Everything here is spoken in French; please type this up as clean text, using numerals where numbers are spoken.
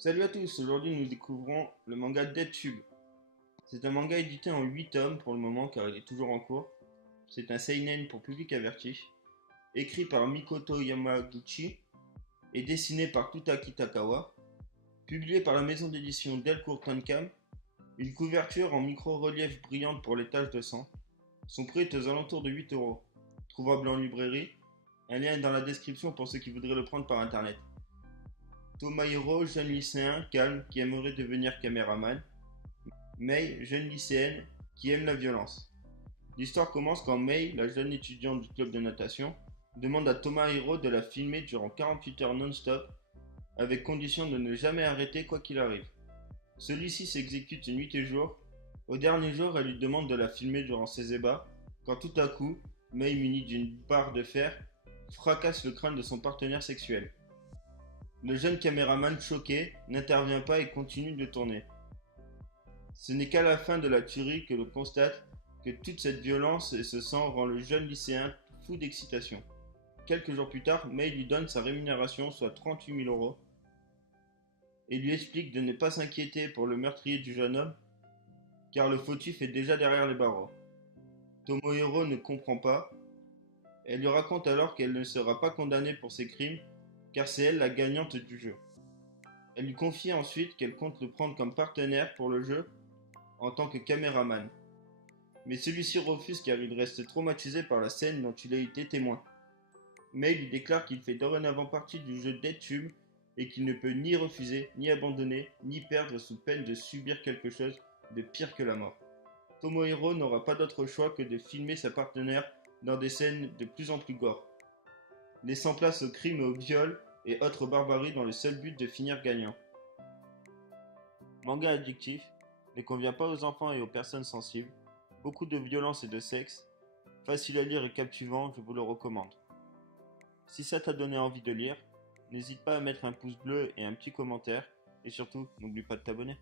Salut à tous, aujourd'hui nous découvrons le manga Dead Tube. C'est un manga édité en 8 tomes pour le moment car il est toujours en cours. C'est un seinen pour public averti, écrit par Mikoto Yamaguchi et dessiné par Tutaki Takawa, publié par la maison d'édition Delcourt Tonkam, une couverture en micro-relief brillante pour les taches de sang. Son prix est aux alentours de 8 euros. Trouvable en librairie, un lien est dans la description pour ceux qui voudraient le prendre par internet. Tomohiro, jeune lycéen calme qui aimerait devenir caméraman. Mei, jeune lycéenne qui aime la violence. L'histoire commence quand Mei, la jeune étudiante du club de natation, demande à Tomohiro de la filmer durant 48 heures non-stop, avec condition de ne jamais arrêter quoi qu'il arrive. Celui-ci s'exécute nuit et jour. Au dernier jour, elle lui demande de la filmer durant ses ébats, quand tout à coup, Mei, munie d'une barre de fer, fracasse le crâne de son partenaire sexuel. Le jeune caméraman, choqué, n'intervient pas et continue de tourner. Ce n'est qu'à la fin de la tuerie que l'on constate que toute cette violence et ce sang rend le jeune lycéen fou d'excitation. Quelques jours plus tard, Mei lui donne sa rémunération, soit 38 000 euros, et lui explique de ne pas s'inquiéter pour le meurtrier du jeune homme, car le fautif est déjà derrière les barreaux. Tomohiro ne comprend pas. Elle lui raconte alors qu'elle ne sera pas condamnée pour ses crimes, car c'est elle la gagnante du jeu. Elle lui confie ensuite qu'elle compte le prendre comme partenaire pour le jeu en tant que caméraman. Mais celui-ci refuse car il reste traumatisé par la scène dont il a été témoin. Mei lui déclare qu'il fait dorénavant partie du jeu Dead Tube et qu'il ne peut ni refuser, ni abandonner, ni perdre sous peine de subir quelque chose de pire que la mort. Tomohiro n'aura pas d'autre choix que de filmer sa partenaire dans des scènes de plus en plus gore, laissant place au crime et au viol et autres barbaries dans le seul but de finir gagnant. Manga addictif, ne convient pas aux enfants et aux personnes sensibles, beaucoup de violence et de sexe, facile à lire et captivant, je vous le recommande. Si ça t'a donné envie de lire, n'hésite pas à mettre un pouce bleu et un petit commentaire, et surtout, n'oublie pas de t'abonner.